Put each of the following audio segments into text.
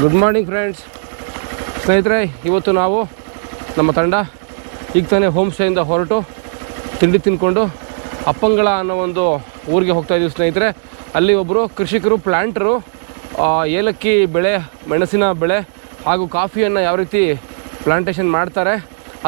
Good morning friends. ಸ್ನೇಹಿತರೆ, ಇವತ್ತು ನಾವು ನಮ್ಮ ತಂಡ ಈಗ ತಾನೇ ಹೋಮ್ ಸ್ಟೇಯಿಂದ ಹೊರಟು ತಿಂಡಿ ತಿಂದ್ಕೊಂಡು ಅಪ್ಪಂಗಳ ಅನ್ನೋ ಒಂದು ಊರಿಗೆ ಹೋಗ್ತಾಯಿದ್ದೀವಿ ಸ್ನೇಹಿತರೆ. ಅಲ್ಲಿ ಒಬ್ಬರು ಕೃಷಿಕರು, ಪ್ಲ್ಯಾಂಟರು ಏಲಕ್ಕಿ ಬೆಳೆ, ಮೆಣಸಿನ ಬೆಳೆ ಹಾಗೂ ಕಾಫಿಯನ್ನು ಯಾವ ರೀತಿ ಪ್ಲಾಂಟೇಷನ್ ಮಾಡ್ತಾರೆ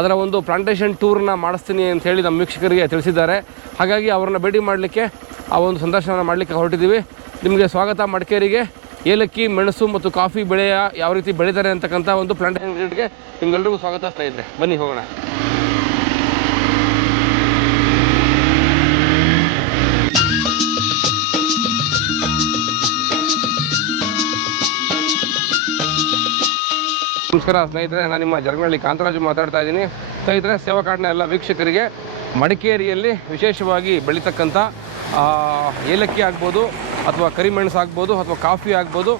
ಅದರ ಒಂದು ಪ್ಲಾಂಟೇಷನ್ ಟೂರನ್ನ ಮಾಡಿಸ್ತೀನಿ ಅಂತ ಹೇಳಿ ನಮ್ಮ ವೀಕ್ಷಕರಿಗೆ ತಿಳಿಸಿದ್ದಾರೆ. ಹಾಗಾಗಿ ಅವರನ್ನು ಭೇಟಿ ಮಾಡಲಿಕ್ಕೆ ಆ ಒಂದು ಸಂದರ್ಶನ ಮಾಡಲಿಕ್ಕೆ ಹೊರಟಿದ್ದೀವಿ. ನಿಮಗೆ ಸ್ವಾಗತ ಮಡಿಕೇರಿಗೆ. ಏಲಕ್ಕಿ, ಮೆಣಸು ಮತ್ತು ಕಾಫಿ ಬೆಳೆಯ ಯಾವ ರೀತಿ ಬೆಳೀತಾರೆ ಅಂತಕ್ಕಂಥ ಒಂದು ಪ್ಲಾಂಟೇಷನ್ ವಿಸಿಟ್ಗೆ ನಿಮ್ಗೆಲ್ರಿಗೂ ಸ್ವಾಗತ ಸ್ನೇಹಿತರೆ. ಬನ್ನಿ ಹೋಗೋಣ. ನಮಸ್ಕಾರ ಸ್ನೇಹಿತರೆ, ನಾನು ನಿಮ್ಮ ಜರಗನಹಳ್ಳಿ ಕಾಂತರಾಜು ಮಾತಾಡ್ತಾ ಇದ್ದೀನಿ. ಸ್ನೇಹಿತರೆ, ಸೇವಾಕಾರ್ಟ್ನ ಎಲ್ಲ ವೀಕ್ಷಕರಿಗೆ ಮಡಿಕೇರಿಯಲ್ಲಿ ವಿಶೇಷವಾಗಿ ಬೆಳೀತಕ್ಕಂಥ ಏಲಕ್ಕಿ ಆಗ್ಬೋದು, ಅಥವಾ ಕರಿಮೆಣಸು ಆಗ್ಬೋದು, ಅಥವಾ ಕಾಫಿ ಆಗ್ಬೋದು,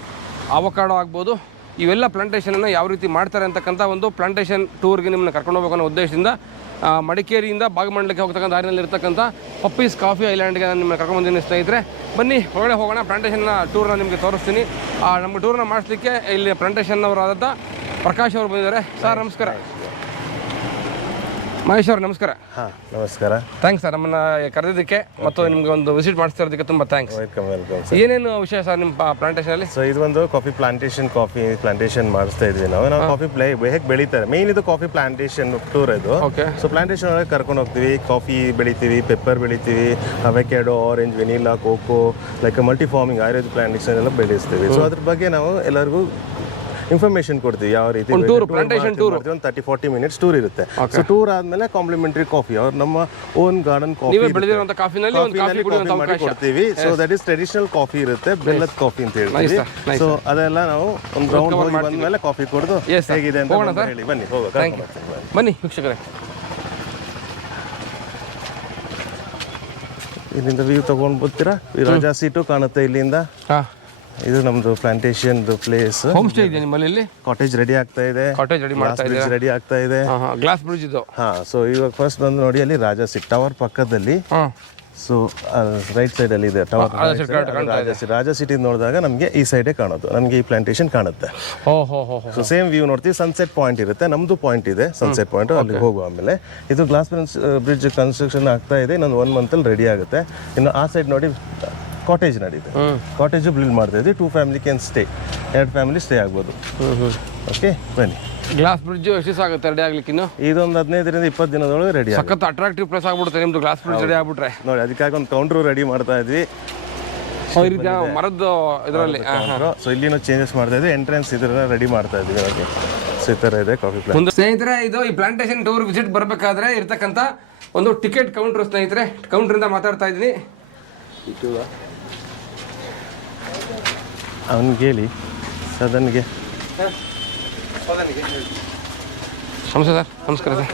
ಅವಕಾಡೋ ಆಗ್ಬೋದು, ಇವೆಲ್ಲ ಪ್ಲಾಂಟೇಷನನ್ನು ಯಾವ ರೀತಿ ಮಾಡ್ತಾರೆ ಅಂತಕ್ಕಂಥ ಒಂದು ಪ್ಲಾಂಟೇಷನ್ ಟೂರ್ಗೆ ನಿಮ್ಮನ್ನ ಕರ್ಕೊಂಡು ಹೋಗೋ ಅನ್ನೋ ಉದ್ದೇಶದಿಂದ ಮಡಿಕೇರಿಯಿಂದ ಭಾಗಮಂಡಲಕ್ಕೆ ಹೋಗ್ತಕ್ಕಂಥ ದಾರಿನಲ್ಲಿ ಇರ್ತಕ್ಕಂಥ ಪಪ್ಪೀಸ್ ಕಾಫಿ ಐಲ್ಯಾಂಡ್ಗೆ ನಾನು ನಿಮ್ಮನ್ನ ಕರ್ಕೊಂಡು ಬಂದಿದ್ದೀನಿ ಸ್ನೇಹಿತರೆ. ಬನ್ನಿ ಹೊರಗಡೆ ಹೋಗೋಣ. ಪ್ಲಾಂಟೇಷನ್ನ ಟೂರ್ನ ನಿಮಗೆ ತೋರಿಸ್ತೀನಿ. ನಮ್ಮ ಟೂರ್ನ ಮಾಡಿಸ್ಲಿಕ್ಕೆ ಇಲ್ಲಿ ಪ್ಲಾಂಟೇಷನ್ನವರಾದಂಥ ಪ್ರಕಾಶ್ ಅವರು ಬಂದಿದ್ದಾರೆ. ಸರ್ ನಮಸ್ಕಾರ. ಮಹೇಶ್ ಅವ್ರು ನಮಸ್ಕಾರ. ಹಾಂ ನಮಸ್ಕಾರ. ಥ್ಯಾಂಕ್ಸ್ ಸರ್, ನಮ್ಮನ್ನು ಕರೆದಿದ್ದಕ್ಕೆ ಮತ್ತು ನಿಮಗೆ ಒಂದು ವಿಸಿಟ್ ಮಾಡಿಸ್ತಾ ಇರೋದಕ್ಕೆ ತುಂಬ ಥ್ಯಾಂಕ್ಸ್. ವೆಲ್ಕಮ್. ಏನೇನು ವಿಷಯ ಸರ್ ನಿಮ್ಮ ಪ್ಲಾಂಟೇಷನಲ್ಲಿ? ಸೊ ಇದು ಒಂದು ಕಾಫಿ ಪ್ಲಾಂಟೇಷನ್ ಮಾಡಿಸ್ತಾ ಇದ್ವಿ ನಾವು ಕಾಫಿ ಹೇಗೆ ಬೆಳೀತಾರೆ, ಮೇನ್ ಇದು ಕಾಫಿ ಪ್ಲಾಂಟೇಷನ್ ಟೂರ್ ಇದು. ಓಕೆ. ಸೊ ಪ್ಲಾಂಟೇಷನ್ ಒಳಗೆ ಕರ್ಕೊಂಡು ಹೋಗ್ತೀವಿ. ಕಾಫಿ ಬೆಳಿತೀವಿ, ಪೆಪ್ಪರ್ ಬೆಳಿತೀವಿ, avocado, orange, vanilla, cocoa, like multi farming Ayurveda plantation ಎಲ್ಲ ಬೆಳೆಸ್ತೀವಿ. ಸೊ ಅದ್ರ ಬಗ್ಗೆ ನಾವು ಎಲ್ಲರಿಗೂ ಇನ್ಫಾರ್ಮೇಶನ್ ಕೊಡ್ತೀವಿ. ಯಾವ ರೀತಿ ಒಂದು 30-40 ಮಿನಿಟ್ಸ್ ಟೂರ್ ಇರುತ್ತೆ. ಸೊ ಟೂರ್ ಆದ್ಮೇಲೆ ಕಾಂಪ್ಲಿಮೆಂಟರಿ ಕಾಫಿ, ಅವ್ರು ನಮ್ಮ ಓನ್ ಗಾರ್ಡನ್ ಕಾಫಿ ಮಾಡಿ ಕೊಡ್ತೀವಿ. So that is traditional coffee ಇರುತ್ತೆ, ಬೆಲ್ಲದ ಕಾಫಿ ಅಂತ ಹೇಳ್ತೀವಿ. ಸೊ ಅದೆಲ್ಲ ನಾವು ಒಂದು ರೌಂಡ್ ಹೋಗಿ ಬಂದ್ಮೇಲೆ ಕಾಫಿ ಕುಡಿದು ಹೇಗಿದೆ ಅಂತ ಹೇಳಿ ಬನ್ನಿ ಹೋಗೋಣ. ಬನ್ನಿ ವೀಕ್ಷಕರೇ. ಇಲ್ಲಿಂದ ವ್ಯೂ ತಗೊಂಡ್ ಬರ್ತೀರಾ? ರಾಜಾ ಸೀಟು ಕಾಣುತ್ತೆ ಇಲ್ಲಿಂದ. ಇದು ನಮ್ದು ಪ್ಲಾಂಟೇಶನ್ ಪ್ಲೇಸ್. ಹೋಮ್ ಸ್ಟೇ ಇದೆ ನಿಮ್ಮಲ್ಲಿ? ಇಲ್ಲಿ ಕಾಟೇಜ್ ರೆಡಿ ಆಗ್ತಾ ಇದೆ. ಕಾಟೇಜ್ ರೆಡಿ ಮಾಡ್ತಾ ಇದೆ. ರೆಡಿ ಆಗ್ತಾ ಇದೆ. ಗ್ಲಾಸ್ ಬ್ರಿಡ್ಜ್ ಇದು. ಸೊ ಇವಾಗ ಫಸ್ಟ್ ಬಂದು ನೋಡಿ, ಅಲ್ಲಿ ರಾಜಾ ಸೀಟ್ ಟವರ್ ಪಕ್ಕದಲ್ಲಿ. ಸೊ ರೈಟ್ ಸೈಡ್ ಅಲ್ಲಿ ಇದೆ ಟವರ್. ರಾಜಾ ಸಿಟಿ ನೋಡಿದಾಗ ನಮಗೆ ಈ ಸೈಡೇ ಕಾಣೋದು, ನಮಗೆ ಈ ಪ್ಲಾಂಟೇಶನ್ ಕಾಣುತ್ತೆ. ಸೊ ಸೇಮ್ ವ್ಯೂ ನೋಡ್ತೀವಿ. ಸನ್ಸೆಟ್ ಪಾಯಿಂಟ್ ಇರುತ್ತೆ, ನಮ್ದು ಪಾಯಿಂಟ್ ಇದೆ ಸನ್ಸೆಟ್ ಪಾಯಿಂಟ್, ಅಲ್ಲಿ ಹೋಗುವ. ಆಮೇಲೆ ಇದು ಗ್ಲಾಸ್ ಬ್ರಿಡ್ಜ್ ಕನ್ಸ್ಟ್ರಕ್ಷನ್ ಆಗ್ತಾ ಇದೆ, ಇನ್ನೊಂದು 1 ಮಂತ್ ಅಲ್ಲಿ ರೆಡಿ ಆಗುತ್ತೆ. ಇನ್ನು ಆ ಸೈಡ್ ನೋಡಿ ಕಾಟೇಜ್ ನಡೀತೆ. ಕಾಟೇಜು ಬಿಲ್ಡ್ ಮಾಡ್ತಾ ಇದ್ವಿ. 2 family can stay, 2 family stay ಆಗ್ಬೋದು. ಓಕೆ ಬನ್ನಿ. ಗ್ಲಾಸ್ ಬ್ರಿಡ್ಜ್ ಎಷ್ಟು ದಿವಸ ಆಗುತ್ತೆ ರೆಡಿ ಆಗ್ಲಿಕ್ಕೆ? ಇನ್ನು ಇದೊಂದು 15-20 ದಿನದೊಳಗೆ ರೆಡಿ ಆಗುತ್ತೆ. ಸಖತ್ ಅಟ್ರಾಕ್ಟಿವ್ ಪ್ಲೇಸ್ ಆಗ್ಬಿಡುತ್ತೆ ನಿಮ್ದು ಗ್ಲಾಸ್ ಬ್ರಿಡ್ಜ್ ರೆಡಿ ಆಗ್ಬಿಟ್ರೆ. ನೋಡಿ, ಅದಕ್ಕಾಗಿ ಒಂದು ಕೌಂಟ್ರು ರೆಡಿ ಮಾಡ್ತಾ ಇದ್ವಿ ಮರದ್ದು ಇದರಲ್ಲಿ. ಸೊ ಇಲ್ಲಿನೂ ಚೇಂಜಸ್ ಮಾಡ್ತಾ ಇದ್ವಿ. ಎಂಟ್ರೆನ್ಸ್ ಇದನ್ನ ರೆಡಿ ಮಾಡ್ತಾ ಇದ್ವಿ. ಓಕೆ, ಸೊ ಈ ಥರ ಇದೆ ಕಾಫಿ ಪ್ಲಾಂಟ್. ಸ್ನೇಹಿತರೆ, ಇದು ಈ ಪ್ಲಾಂಟೇಶನ್ ಟೂರ್ ವಿಸಿಟ್ ಬರಬೇಕಾದ್ರೆ ಇರ್ತಕ್ಕಂಥ ಒಂದು ಟಿಕೆಟ್ ಕೌಂಟ್ರು ಸ್ನೇಹಿತರೆ. ಕೌಂಟ್ರಿಂದ ಮಾತಾಡ್ತಾ ಇದ್ದೀನಿ. ಅವನಿಗೆ ಹೇಳಿ, ಸದನ್ಗೆ. ನಮಸ್ತೆ ಸರ್. ನಮಸ್ಕಾರ ಸರ್.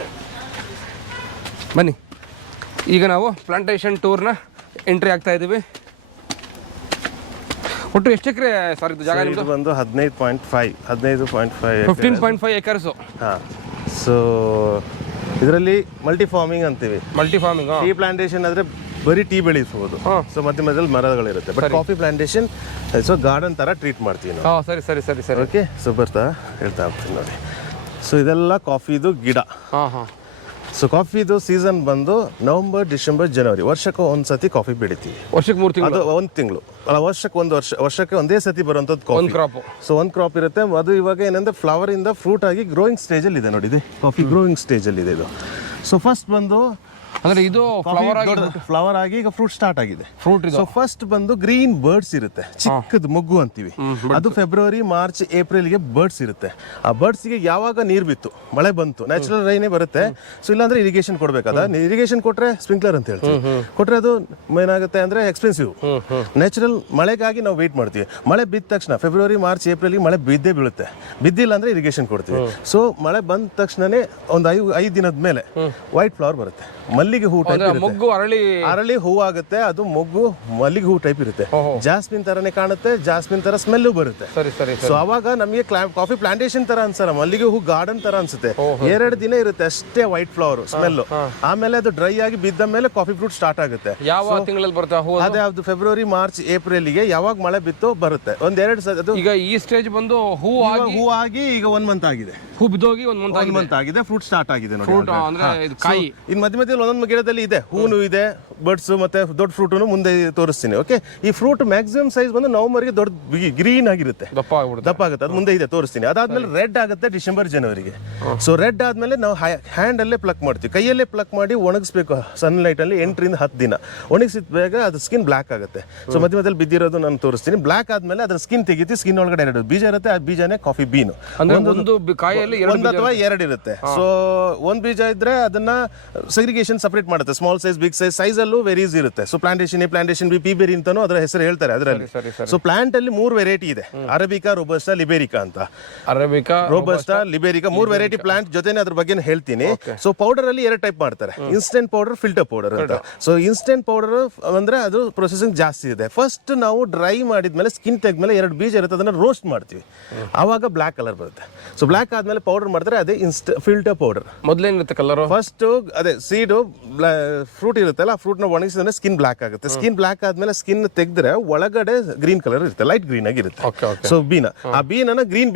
ಬನ್ನಿ, ಈಗ ನಾವು ಪ್ಲಾಂಟೇಶನ್ ಟೂರ್ನ ಎಂಟ್ರಿ ಆಗ್ತಾ ಇದ್ದೀವಿ. ಒಟ್ಟು ಎಷ್ಟು ಎಕರೆ ಸರ್ ಇದು ಜಾಗ? ಇದು ಬಂದು 15.5 ಏಕರ್ಸು. ಹಾಂ. ಸೊ ಇದರಲ್ಲಿ ಮಲ್ಟಿ ಫಾರ್ಮಿಂಗ್ ಅಂತೀವಿ. Multi farming. ಟೀ ಪ್ಲಾಂಟೇಶನ್ ಆದರೆ ಬರೀ ಟೀ ಬೆಳೆಸಬಹುದು. ಸೊ ಮಧ್ಯದಲ್ಲಿ ಮರಗಳಿರುತ್ತೆ. But coffee plantation so garden ತರ ಟ್ರೀಟ್ ಮಾಡ್ತೀವಿ ನಾವು. ಸರಿ ಸರಿ ಸರಿ ಸರಿ. ಓಕೆ, ಸೊ ಬರ್ತಾ ಹೇಳ್ತಾ ಹೋಗ್ತೀನಿ ನೋಡಿ. ಸೊ ಇದೆಲ್ಲ ಕಾಫಿದು ಗಿಡ. ಸೊ ಕಾಫಿದು ಸೀಸನ್ ಬಂದು ನವೆಂಬರ್, ಡಿಸೆಂಬರ್, ಜನವರಿ. ವರ್ಷಕ್ಕೆ ಒಂದ್ಸತಿ ಕಾಫಿ ಬೆಳಿತೀವಿ. ವರ್ಷಕ್ಕೆ 3 ತಿಂಗಳು. ಅದು 1 ತಿಂಗಳು ಅಲ್ಲ, ವರ್ಷಕ್ಕೆ ಒಂದೇ ಸತಿ ಬರುವಂಥದ್ದು ಕಾಫಿ ಕ್ರಾಪ್. ಸೊ ಒಂದು ಕ್ರಾಪ್ ಇರುತ್ತೆ. ಅದು ಇವಾಗ ಏನಂದ್ರೆ ಫ್ಲವರ್ ಇಂದ ಫ್ರೂಟ್ ಆಗಿ ಗ್ರೋಯಿಂಗ್ ಸ್ಟೇಜ್ ಅಲ್ಲಿ ಇದೆ ನೋಡಿ. ಇದು ಕಾಫಿ ಗ್ರೋಯಿಂಗ್ ಸ್ಟೇಜ್ ಅಲ್ಲಿ ಇದೆ ಇದು. ಸೊ ಫಸ್ಟ್ ಬಂದು ಅಂದ್ರೆ ಇದು ಫ್ಲವರ್ ಆಗಿ ಈಗ ಫ್ರೂಟ್ ಸ್ಟಾರ್ಟ್ ಆಗಿದೆ. ಫ್ರೂಟ್. ಸೊ ಫಸ್ಟ್ ಬಂದು ಗ್ರೀನ್ ಬರ್ಡ್ಸ್ ಇರುತ್ತೆ, ಚಿಕ್ಕದು ಮೊಗ್ಗು ಅಂತೀವಿ. ಅದು ಫೆಬ್ರವರಿ, ಮಾರ್ಚ್, ಏಪ್ರಿಲ್ಗೆ ಬರ್ಡ್ಸ್ ಇರುತ್ತೆ. ಆ ಬರ್ಡ್ಸ್ಗೆ ಯಾವಾಗ ನೀರು ಬಿತ್ತು, ಮಳೆ ಬಂತು, ನ್ಯಾಚುರಲ್ ರೈನೇ ಬರುತ್ತೆ. ಸೊ ಇಲ್ಲಾಂದ್ರೆ ಇರಿಗೇಷನ್ ಕೊಡ್ಬೇಕಾದ. ಇರಿಗೇಷನ್ ಕೊಟ್ರೆ ಸ್ಪ್ರಿಂಕ್ಲರ್ ಅಂತ ಹೇಳ್ತೀವಿ. ಕೊಟ್ರೆ ಅದು ಏನಾಗುತ್ತೆ ಅಂದ್ರೆ ಎಕ್ಸ್ಪೆನ್ಸಿವ್. ನ್ಯಾಚುರಲ್ ಮಳೆಗಾಗಿ ನಾವು ವೇಟ್ ಮಾಡ್ತೀವಿ. ಮಳೆ ಬಿದ್ದ ತಕ್ಷಣ ಫೆಬ್ರವರಿ, ಮಾರ್ಚ್, ಏಪ್ರಿಲ್ಗೆ ಮಳೆ ಬಿದ್ದೇ ಬೀಳುತ್ತೆ. ಬಿದ್ದಿಲ್ಲ ಅಂದ್ರೆ ಇರಿಗೇಷನ್ ಕೊಡ್ತೀವಿ. ಸೊ ಮಳೆ ಬಂದ ತಕ್ಷಣನೇ ಒಂದು 5 ದಿನದ ಮೇಲೆ ವೈಟ್ ಫ್ಲವರ್ ಬರುತ್ತೆ. ಮಲ್ಲಿಗೆ ಹೂ ಟೈಪ್ ಮೊಗ್ಗು ಅರಳಿ ಹೂ ಆಗುತ್ತೆ. ಅದು ಮೊಗ್ಗು ಮಲ್ಲಿಗೆ ಹೂ ಟೈಪ್ ಇರುತ್ತೆ. ಜಾಸ್ಮಿನ್ ತರನೇ ಕಾಣುತ್ತೆ, ಜಾಸ್ಮಿನ್ ತರ ಸ್ಮೆಲ್ಲು ಬರುತ್ತೆ. ಸೊ ಅವಾಗ ನಮಗೆ ಕಾಫಿ ಪ್ಲಾಂಟೇಶನ್ ತರ ಅನ್ಸಲ್ಲ, ಮಲ್ಲಿಗೆ ಹೂ ಗಾರ್ಡನ್ ತರ ಅನ್ಸುತ್ತೆ. 2 ದಿನ ಇರುತ್ತೆ ಅಷ್ಟೇ ವೈಟ್ ಫ್ಲವರ್ ಸ್ಮೆಲ್. ಆಮೇಲೆ ಅದು ಡ್ರೈ ಆಗಿ ಬಿದ್ದ ಮೇಲೆ ಕಾಫಿ ಫ್ರೂಟ್ ಸ್ಟಾರ್ಟ್ ಆಗುತ್ತೆ. ಯಾವ ತಿಂಗಳಲ್ಲಿ ಬರುತ್ತೆ ಹೂ? ಅದೇ ಯಾವ್ದು ಫೆಬ್ರವರಿ ಮಾರ್ಚ್ ಏಪ್ರಿಲ್ ಗೆ ಯಾವಾಗ ಮಳೆ ಬಿತ್ತು ಬರುತ್ತೆ. 1-2 ಅದು ಈಗ ಈ ಸ್ಟೇಜ್ ಬಂದು ಹೂ ಆಗಿ ಈಗ 1 ಮಂತ್ ಆಗಿದೆ. ಹೂ ಬಿದ್ದೋಗಿ 1 ಮಂತ್ ಆಗಿದೆ. ಫ್ರೂಟ್ ಸ್ಟಾರ್ಟ್ ಆಗಿದೆ ನೋಡಿ. ಫ್ರೂಟ್ ಅಂದ್ರೆ ಇದು ಕಾಯಿ. ಇನ್ ಮಧ್ಯದಲ್ಲಿ ಒಂದೊಂದು ಗಿಡದಲ್ಲಿ ಇದೆ, ಹೂನು ಇದೆ, ಬಡ್ಸ್ ಮತ್ತೆ ದೊಡ್ಡ ಫ್ರೂಟನ್ನು ಮುಂದೆ ತೋರಿಸ್ತೀನಿ. ಓಕೆ, ಈ ಫ್ರೂಟ್ ಮ್ಯಾಕ್ಸಿಮಮ್ ಸೈಜ್ ಬಂದು ನವೆಂಬರ್ಗೆ ದೊಡ್ಡ ಗ್ರೀನ್ ಆಗಿರುತ್ತೆ, ದಪ್ಪ ಆಗುತ್ತೆ. ಅದು ಮುಂದೆ ಇದೆ, ತೋರಿಸ್ತೀನಿ. ಅದಾದ್ಮೇಲೆ ರೆಡ್ ಆಗುತ್ತೆ ಡಿಸೆಂಬರ್ ಜನವರಿಗೆ. ಸೊ ರೆಡ್ ಆದ್ಮೇಲೆ ನಾವು ಹ್ಯಾಂಡ್ ಅಲ್ಲೇ ಪ್ಲಕ್ ಮಾಡ್ತೀವಿ, ಕೈಯಲ್ಲೇ ಪ್ಲಕ್ ಮಾಡಿ ಒಣಗಿಸ್ಬೇಕು ಸನ್ಲೈಟ್ ಅಲ್ಲಿ 8 ರಿಂದ 10 ದಿನ. ಒಣಗಿಸಿದ ಬೇಗ ಅದು ಸ್ಕಿನ್ ಬ್ಲಾಕ್ ಆಗುತ್ತೆ. ಸೊ ಮಧ್ಯದಲ್ಲಿ ಬಿದ್ದಿರೋದು ನಾನು ತೋರಿಸ್ತೀನಿ. ಬ್ಲಾಕ್ ಆದ್ಮೇಲೆ ಅದ್ರ ಸ್ಕಿನ್ ತೆಗಿತಿ. ಸ್ಕಿನ್ ಒಳಗಡೆ 2 ಬೀಜ ಇರುತ್ತೆ, ಆ ಬೀಜನೇ ಕಾಫಿ ಬೀನ್. ಒಂದು ಕಾಯಲ್ಲಿ 1 ಅಥವಾ 2 ಇರುತ್ತೆ. ಸೊ 1 ಬೀಜ ಇದ್ರೆ ಅದನ್ನ ಸೆಗ್ರಿಗೇಷನ್ ಸಪರೇಟ್ ಮಾಡುತ್ತೆ. ಸ್ಮಾಲ್ ಸೈಜ್, ಬಿಗ್ ಸೈಜ್ ಅಲ್ಲೂ ವೆರೀಸ್ ಇರುತ್ತೆ. ಸೊ ಪ್ಲಾಂಟೇಶನ್ ಬಿ, ಪೀಬೆರಿ ಅಂತಾನು ಅದರ ಹೆಸರು ಹೇಳ್ತಾರೆ ಅದರಲ್ಲಿ. ಸೊ ಪ್ಲಾಂಟ್ ಅಲ್ಲಿ 3 ವೆರೈಟಿ ಇದೆ, ಅರೇಬಿಕಾ, ರೋಬಸ್ಟಾ, ಲಿಬೇರಿಕಾ ಅಂತ. Arabica, robusta, liberica 3 variety plant ಜೊತೆನೆ ಅದ್ರ ಬಗ್ಗೆ ಹೇಳ್ತೀನಿ. ಸೊ ಪೌಡರ್ ಅಲ್ಲಿ 2 ಟೈಪ್ ಮಾಡ್ತಾರೆ, ಇನ್ಸ್ಟೆಂಟ್ ಪೌಡರ್, ಫಿಲ್ಟರ್ ಪೌಡರ್ ಅಂತ. ಸೊ ಇನ್ಸ್ಟೆಂಟ್ ಪೌಡರ್ ಅಂದ್ರೆ ಅದು ಪ್ರೊಸೆಸಿಂಗ್ ಜಾಸ್ತಿ ಇದೆ. ಫಸ್ಟ್ ನಾವು ಡ್ರೈ ಮಾಡಿದ್ಮೇಲೆ ಸ್ಕಿನ್ ತೆಗೆದ್ಮೇಲೆ 2 ಬೀಜ ಇರುತ್ತೆ, ಅದನ್ನ ರೋಸ್ಟ್ ಮಾಡ್ತೀವಿ, ಆವಾಗ ಬ್ಲಾಕ್ ಕಲರ್ ಬರುತ್ತೆ. ಸೊ ಬ್ಲಾಕ್ ಆದ್ಮೇಲೆ ಪೌಡರ್ ಮಾಡಿದ್ರೆ ಅದೇ ಫಿಲ್ಟರ್ ಪೌಡರ್. ಮೊದಲೇನಿರುತ್ತೆ ಕಲರ್? ಫಸ್ಟ್ ಅದೇ ಸೀಡು ಫ್ರೂಟ್ ಇರುತ್ತಲ್ಲ, ಆ ಫ್ರೂಟ್ ನ ಒಣಗಿಸಿದ್ರೆ ಸ್ಕಿನ್ ಬ್ಲಾಕ್ ಆಗುತ್ತೆ. ಸ್ಕಿನ್ ಬ್ಲಾಕ್ ಆದ್ಮೇಲೆ ಸ್ಕಿನ್ ತೆಗೆದ್ರೆ ಒಳಗಡೆ ಗ್ರೀನ್ ಕಲರ್ ಇರುತ್ತೆ, ಲೈಟ್ ಗ್ರೀನ್ ಆಗಿರುತ್ತೆ. ಸೊ ಆ ಬೀನ್ ಅನ್ನ ಗ್ರೀನ್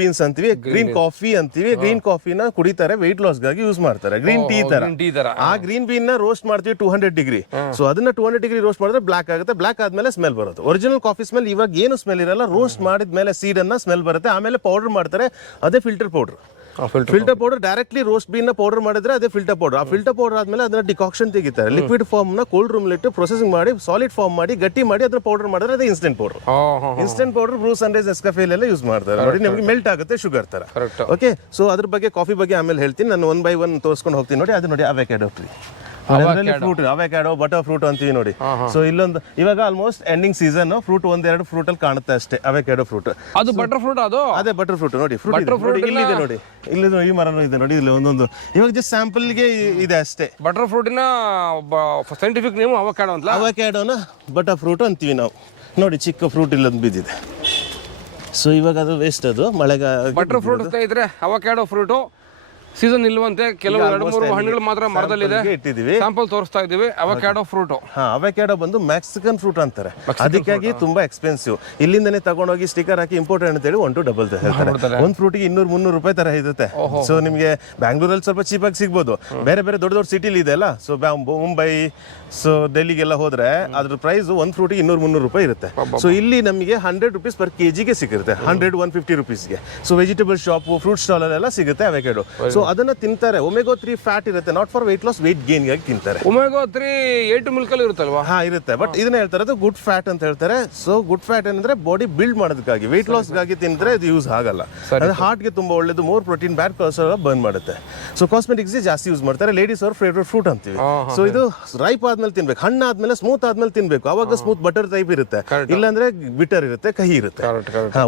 ಬೀನ್ಸ್ ಅಂತೀವಿ, ಗ್ರೀನ್ ಕಾಫಿ ಅಂತೀವಿ. ಗ್ರೀನ್ ಕಾಫಿನ ಕುಡಿತಾರೆ, ವೆಯ್ಟ್ ಲಾಸ್ ಗಾಗಿ ಯೂಸ್ ಮಾಡ್ತಾರೆ, ಗ್ರೀನ್ ಟೀ ತರ. ಆ ಗ್ರೀನ್ ಬೀನ್ ನ ರೋಸ್ಟ್ ಮಾಡ್ತೀವಿ 200 ಡಿಗ್ರಿ. ಸೊ ಅದನ್ನ 200 ಡಿಗ್ರಿ ರೋಸ್ಟ್ ಮಾಡಿದ್ರೆ ಬ್ಲಾಕ್ ಆಗುತ್ತೆ. ಬ್ಲಾಕ್ ಆದ್ಮೇಲೆ ಸ್ಮೆಲ್ ಬರುತ್ತೆ. ಒರಿಜಿನಲ್ ಕಾಫಿ ಸ್ಮೆಲ್ ಇವಾಗ ಏನು ಸ್ಮೆಲ್ ಇರಲ್ಲ, ರೋಸ್ಟ್ ಮಾಡಿದ್ಮೇಲೆ ಸೀಡ್ ಅನ್ನ ಸ್ಮೆಲ್ ಬರುತ್ತೆ. ಆಮೇಲೆ ಪೌಡರ್ ಮಾಡ್ತಾರೆ, ಅದೇ filter powder. Filter powder directly roast bean ನ ಪೌಡರ್ ಮಾಡಿದ್ರೆ ಅದೇ ಫಿಲ್ಟರ್ ಪೌಡರ್. ಆ ಫಿಲ್ಟರ್ ಪೌಡರ್ ಆದ್ಮೇಲೆ ಅದನ್ನ ಡಿಕಾಕ್ಷನ್ ತೆಗಿತಾರೆ, ಲಿಕ್ವಿಡ್ ಫಾರ್ಮ್ ನ ಕೋಲ್ಡ್ ರೂಮ್ ಇಟ್ಟು ಪ್ರೊಸೆಸಿಂಗ್ ಮಾಡಿ ಸಾಲಿಡ್ ಫಾರ್ಮ್ ಮಾಡಿ ಗಟ್ಟಿ ಮಾಡಿ ಅದನ್ನ ಪೌಡರ್ ಮಾಡಿದ್ರೆ ಅದೇ instant powder. Instant powder Bru Sunrise Nescafe ಎಲ್ಲ ಯೂಸ್ ಮಾಡ್ತಾರೆ ನೋಡಿ, ನಿಮಗೆ ಮೆಲ್ಟ್ ಆಗುತ್ತೆ ಶುಗರ್ ತರ. ಓಕೆ, ಸೊ ಅದ್ರ ಬಗ್ಗೆ ಕಾಫಿ ಬಗ್ಗೆ ಆಮೇಲೆ ಹೇಳ್ತೀನಿ. ನಾನು 1 by 1 ತೋರಿಸ್ಕೊಂಡು ಹೋಗ್ತೀನಿ ನೋಡಿ. ಅದು ನೋಡಿ avocado tree, fruit avocado, butter fruit ಅಂತೀವಿ ನೋಡಿ. ಸೊ ಇಲ್ಲೊಂದು ಇವಾಗ almost ending season, fruit 1-2 fruit ಅಲ್ಲಿ ಕಾಣುತ್ತೆ ಅಷ್ಟೇ. ಅವಕಾಡೋ ಫ್ರೂಟ್ ಅದು ಬಟರ್ ಫ್ರೂಟ್, ಅದೇ ಬಟರ್ ಫ್ರೂಟ್ ನೋಡಿ. ಫ್ರೂಟ್ ಇಲ್ಲಿದೆ ನೋಡಿ, ಇಲ್ಲಿ ಈ ಮರನೂ ಇದೆ ನೋಡಿ, ಇಲ್ಲಿ ಒಂದೊಂದು. ಇವಾಗ ಜಸ್ಟ್ ಸ್ಯಾಂಪಲ್ ಗೆ ಇದೆ ಅಷ್ಟೇ. ಬಟರ್ ಫ್ರೂಟಿನ ಸೈಂಟಿಫಿಕ್ ನೇಮ್ ಅವಕಾಡೋ ಅಂತ. ಅವಕಾಡೋನ ಬಟರ್ ಫ್ರೂಟ್ ಅಂತೀವಿ ನಾವು ನೋಡಿ. ಚಿಕ್ಕ ಫ್ರೂಟ್ ಇಲ್ಲೊಂದು ಬಿದ್ದಿದೆ. ಸೊ ಇವಾಗ ಅದು ವೇಸ್ಟ್, ಅದು ಮಳೆಗಾಲ. ಬಟರ್ ಫ್ರೂಟ್ ಸ್ನೇಹಿತರೆ, ಅವಕಾಡೋ ಫ್ರೂಟು ಸೀಸನ್ ಇಲ್ವಂತೆ, ಕೆಲವು 2-3 ಹಣ್ಣುಗಳು ಮಾತ್ರ ಮರದಲ್ಲಿದೆ, ಇಟ್ಟಿದ್ದೀವಿ, ಸ್ಯಾಂಪಲ್ ತೋರಿಸ್ತಾ ಇದೀವಿ. ಅವಕಾಡೋ ಫ್ರೂಟ್, ಅವಕಾಡೋ ಬಂದು ಮೆಕ್ಸಿಕನ್ ಫ್ರೂಟ್ ಅಂತಾರೆ, ಅದಕ್ಕಾಗಿ ತುಂಬಾ ಎಕ್ಸ್ಪೆನ್ಸಿವ್. ಇಲ್ಲಿಂದನೇ ತಗೊಂಡೋಗಿ ಸ್ಟಿಕರ್ ಹಾಕಿ ಇಂಪೋರ್ಟ್ ಅಂತೇಳಿ 1 to double ಹೇಳ್ತಾರೆ. ಒಂದು ಫ್ರೂಟಿಗೆ 200-300 ರೂಪಾಯಿ ತರ ಇರುತ್ತೆ. ಸೊ ನಿಮಗೆ ಬ್ಯಾಂಗ್ಳೂರಲ್ಲಿ ಸ್ವಲ್ಪ ಚೀಪ್ ಆಗಿ ಸಿಗ್ಬೋದು, ಬೇರೆ ದೊಡ್ಡ ಸಿಟಿಲಿ ಇದೆ ಅಲ್ಲ. ಸೊ ಮುಂಬೈ, ಸೊ ಡೆಲ್ಲಿಗೆಲ್ಲ ಹೋದ್ರೆ ಅದ್ರ ಪ್ರೈಸ್ ಒಂದು ಫ್ರೂಟಿಗೆ 200-300 ರೂಪಾಯಿ ಇರುತ್ತೆ. ಸೊ ಇಲ್ಲಿ ನಮಗೆ 100 rupees per kg ಗೆ ಸಿಗುತ್ತೆ, 100-150 rupees. So vegetable shop, fruit stall ಅಲ್ಲೆಲ್ಲ ಸಿಗುತ್ತೆ ಅವಕಾಡೋ. ಸೊ ಅದನ್ನ ತಿಂತಾರೆ. ಒಮೆಗಾ 3 ಫ್ಯಾಟ್ ಇರುತ್ತೆ, not for weight loss, weight gain ಗಾಗಿ ತಿಂತಾರೆ. ಒಮೆಗಾ 3 A2 ಮಿಲ್ಕ್ ಅಲ್ಲಿ ಇರುತ್ತಲ್ವಾ? ಇರುತ್ತೆ, ಬಟ್ ಇದನ್ನ ಹೇಳ್ತಾರೆ ಅದು ಗುಡ್ ಫ್ಯಾಟ್ ಅಂತ ಹೇಳ್ತಾರೆ. ಸೊ ಗುಡ್ ಫ್ಯಾಟ್ ಏನಂದ್ರೆ ಬಾಡಿ ಬಿಲ್ಡ್ ಮಾಡೋದಕ್ಕಾಗಿ, ವೆಯ್ಟ್ ಲಾಸ್ ಗಾಗಿ ತಿಂದ್ರೆ ಇದು ಯೂಸ್ ಆಗಲ್ಲ. ಅಂದ್ರೆ ಹಾರ್ಟ್ ಗೆ ತುಂಬಾ ಒಳ್ಳೇದು, more protein, bad cholesterol burn ಮಾಡುತ್ತೆ. ಸೊ ಕಾಸ್ಮೆಟಿಕ್ಸ್ ಜಾಸ್ತಿ ಯೂಸ್ ಮಾಡ್ತಾರೆ. ಲೇಡೀಸ್ ಅವ್ರ ಫೇವರೇಟ್ ಫ್ರೂಟ್ ಅಂತೀವಿ. ಸೊ ಇದು ರೈಪ್ ಆದ್ಮೇಲೆ ತಿನ್ಬೇಕು, ಹಣ್ಣಾದ್ಮೇಲೆ ಸ್ಮೂತ್ ಆದ್ಮೇಲೆ ತಿನ್ಬೇಕು, ಅವಾಗ ಸ್ಮೂತ್ ಬಟರ್ ಟೈಪ್ ಇರುತ್ತೆ. ಇಲ್ಲಾಂದ್ರೆ ಬಿಟರ್ ಇರುತ್ತೆ, ಕಹಿ ಇರುತ್ತೆ.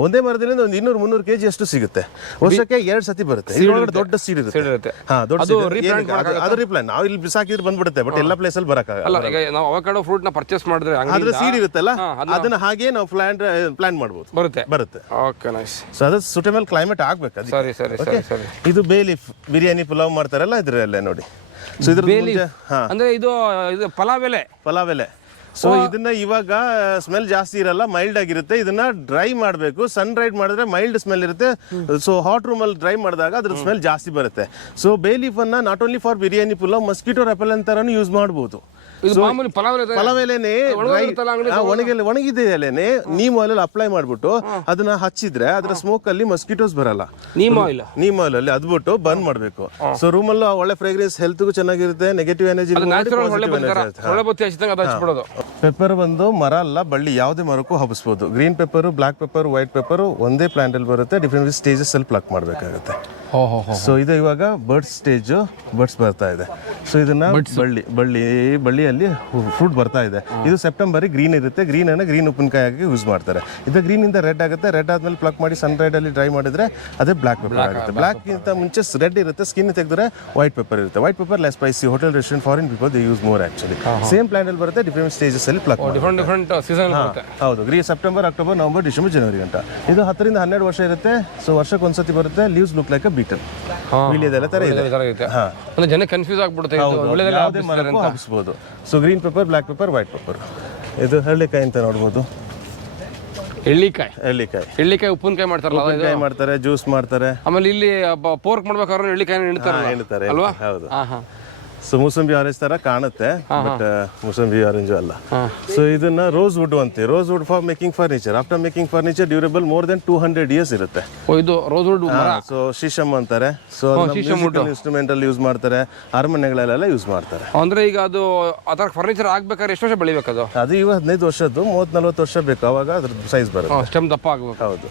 ಒಂದೇ ಮರದಿಂದ ಒಂದು 200-300 kg ಅಷ್ಟು ಸಿಗುತ್ತೆ. ವರ್ಷಕ್ಕೆ 2 ಸತಿ ಬರುತ್ತೆ. ದೊಡ್ಡ ಸೀಡ್ ಇರುತ್ತೆ. ಅದು ರೀಪ್ಲಾನ್ ನಾವು ಇಲ್ಲಿ ಬಿಸಾಕಿದ್ರೆ ಬಂದ್ಬಿಡುತ್ತೆ, ಬಟ್ ಎಲ್ಲ ಪ್ಲೇಸ್ ಅಲ್ಲಿ ಬರಕ್ಕಾಗಲ್ಲ. ಈಗ ನಾವು ಅವಕಾಡೋ ಫ್ರೂಟ್ ನ ಪರ್ಚೇಸ್ ಮಾಡಿದ್ರೆ ಅದ್ರ ಸೀಡ್ ಇರುತ್ತಲ್ಲ, ಅದನ್ನ ಹಾಗೆ ನಾವು ಪ್ಲಾನ್ ಮಾಡಬಹುದು, ಬರುತ್ತೆ. Okay, nice. ಸೊ ಅದು ಸೂಟೇಬಲ್ ಕ್ಲೈಮೇಟ್ ಆಗ್ಬೇಕು ಅದಕ್ಕೆ. ಸರಿ. ಇದು ಬೇ ಲೀಫ್, ಬಿರಿಯಾನಿ ಪುಲಾವ್ ಮಾಡ್ತಾರಲ್ಲ ಇದ್ರಲ್ಲೇ ನೋಡಿ. ಸೊ ಇದ್ರ ಅಂದ್ರೆ ಇದು ಪಲಾವೆಲೆ. ಸೊ ಇದನ್ನ ಇವಾಗ ಸ್ಮೆಲ್ ಜಾಸ್ತಿ ಇರಲ್ಲ, ಮೈಲ್ಡ್ ಆಗಿರುತ್ತೆ. ಇದನ್ನ ಡ್ರೈ ಮಾಡಬೇಕು, ಸನ್ ಡ್ರೈಡ್ ಮಾಡಿದ್ರೆ ಮೈಲ್ಡ್ ಸ್ಮೆಲ್ ಇರುತ್ತೆ. ಸೊ ಹಾಟ್ ರೂಮ್ ಅಲ್ಲಿ ಡ್ರೈ ಮಾಡಿದಾಗ ಅದ್ರ ಸ್ಮೆಲ್ ಜಾಸ್ತಿ ಬರುತ್ತೆ. ಸೊ ಬೇ ಲೀಫ್ ಅನ್ನ not only for biryani pulao, mosquito repellent ತರಾನು ಯೂಸ್ ಮಾಡಬಹುದು. ಪಲಾವೆಲೆನೆ ಒಣಗಿದ ಎಲೆನೆ ನೀಮ್ ಆಯಿಲ್ ಅಪ್ಲೈ ಮಾಡ್ಬಿಟ್ಟು ಅದನ್ನ ಹಚ್ಚಿದ್ರೆ ಅದ್ರ ಸ್ಮೋಕ್ ಅಲ್ಲಿ ಮಸ್ಕಿಟೋಸ್ ಬರಲ್ಲ. ನೀಮ್ ಆಯಿಲ್ ಅಲ್ಲಿ ಅದ್ಬಿಟ್ಟು ಬರ್ನ್ ಮಾಡ್ಬೇಕು. ಸೊ ರೂಮ್ ಅಲ್ಲಿ ಒಳ್ಳೆ ಫ್ರೇಗ್ರೆನ್ಸ್, ಹೆಲ್ತ್ ಗೂ ಚೆನ್ನಾಗಿರುತ್ತೆ, ನೆಗೆಟಿವ್ ಎನರ್ಜಿ. ಪೆಪ್ಪರ್ ಬಂದು ಮರ ಅಲ್ಲ, ಬಳ್ಳಿ, ಯಾವುದೇ ಮರಕ್ಕೂ ಹಬ್ಬಿಸಬಹುದು. Green pepper, black pepper, white pepper ಒಂದೇ ಪ್ಲಾಂಟ್ ಅಲ್ಲಿ ಬರುತ್ತೆ. ಡಿಫ್ರೆಂಟ್ ಸ್ಟೇಜಸ್ ಅಲ್ಲಿ ಪ್ಲಕ್ ಮಾಡಬೇಕಾಗುತ್ತೆ. ಸೊ ಇದು ಇವಾಗ ಬರ್ಡ್ಸ್ ಸ್ಟೇಜ್, ಬರ್ಡ್ಸ್ ಬರ್ತಾ ಇದೆ. ಸೊ ಇದನ್ನ ಬಳ್ಳಿಯಲ್ಲಿ ಫ್ರೂಟ್ ಬರ್ತಾ ಇದೆ. ಇದು ಸೆಪ್ಟೆಂಬರ್ ಗ್ರೀನ್ ಇರುತ್ತೆ. ಗ್ರೀನ್ ಉಪ್ಪಿನಕಾಯಿ ಆಗಿ ಯೂಸ್ ಮಾಡ್ತಾರೆ. ಇದು ಗ್ರೀನ್ ಇಂದ ರೆಡ್ ಆಗುತ್ತೆ. ರೆಡ್ ಆದ್ಮೇಲೆ ಪ್ಲಕ್ ಮಾಡಿ ಸನ್ ರೈಡ್ ಅಲ್ಲಿ ಡ್ರೈ ಮಾಡಿದ್ರೆ ಅದೇ ಬ್ಲಾಕ್ ಪೆಪ್ಪರ್ ಆಗುತ್ತೆ. ಬ್ಲಾಕ್ ಗಿಂತ ಮುಂಚೆ ರೆಡ್ ಇರುತ್ತೆ. ಸ್ಕಿನ್ ತೆಗೆದ್ರೆ ವೈಟ್ ಪೆಪ್ಪರ್ ಇರುತ್ತೆ. White pepper less spicy. Hotel restaurant foreign people they use more actually. Same plant ಅಲ್ಲಿ ಬರುತ್ತೆ, ಡಿಫರೆಂಟ್ ಸ್ಟೇಜಸ್ ಅಲ್ಲಿ ಪ್ಲಕ್. ಡಿಫರೆಂಟ್ ಸೀಸನ್ ಬರುತ್ತೆ. ಹೌದು, ಸೆಪ್ಟೆಂಬರ್, ಅಕ್ಟೋಬರ್, ನವೆಂಬರ್, ಡಿಸೆಂಬರ್, ಜನವರಿ ಅಂತ. ಇದು 10 ರಿಂದ 12 ವರ್ಷ ಇರುತ್ತೆ. ಸೊ ವರ್ಷಕ್ಕೆ ಒಂದ್ಸತಿ ಬರುತ್ತೆ. Leaves look like a betel. ವಿಳ್ಯದೆಲೆ ತರ ಇದೆ. ಅಂದ್ರೆ ಜನ ಕನ್ಫ್ಯೂಸ್ ಆಗ್ಬಿಡುತ್ತೆ. ಯಾವುದೇ ಮರಕ್ಕೂ ಹಬ್ಬಿಸಬಹುದು. So green pepper, black pepper, white pepper. ಇದು ಹಳ್ಳಿಕಾಯಿ ಅಂತ ನೋಡ್ಬೋದು. ಎಳ್ಳಿಕಾಯಿ ಉಪ್ಪಿನಕಾಯಿ ಮಾಡ್ತಾರಲ್ಲ, ಮಾಡ್ತಾರೆ, ಜ್ಯೂಸ್ ಮಾಡ್ತಾರೆ. ಆಮೇಲೆ ಇಲ್ಲಿ ಪೋರ್ಕ್ ಮಾಡ್ಬೇಕಾದ್ರೆ ಎಳ್ಳಿಕಾಯಿ ಹೇಳ್ತಾರೆ ಅಲ್ವಾ? ಹೌದು. ಸೊ ಮೂಸಂಬಿ ಆರೆಂಜ್ ತರ ಕಾಣುತ್ತೆ, ಬಟ್ ಮೂಸಂಬಿ ಆರೆಂಜ್ ಅಲ್ಲ. ಸೊ ಇದನ್ನ ರೋಸ್ ವುಡ್ ಅಂತೀವಿ. Rose wood for making furniture. After making furniture durable more then 200 years ಇರುತ್ತೆ. ಇದು ರೋಸ್ ವುಡ್. ಸೊ ಶೀಶಮ್ ಅಂತಾರೆ. ಸೊ ಇನ್ಸ್ಟ್ರೂಮೆಂಟ್ ಅಲ್ಲಿ ಯೂಸ್ ಮಾಡ್ತಾರೆ, ಅರಮನೆಗಳೆಲ್ಲ ಯೂಸ್ ಮಾಡ್ತಾರೆ. ಅಂದ್ರೆ ಈಗ ಅದು ಅದರ ಫರ್ನಿಚರ್ ಆಗ್ಬೇಕಾದ್ರೆ ಎಷ್ಟು ವರ್ಷ ಬೆಳಿಬೇಕು? ಅದು ಇವಾಗ 15 ವರ್ಷದ್ದು, 30-40 ವರ್ಷ ಬೇಕು, ಅವಾಗ ಅದ್ರ ಸೈಜ್ ಬರುತ್ತೆ. ಸ್ಟೆಮ್ ದಪ್ಪ ಆಗ್ಬೇಕು. ಹೌದು.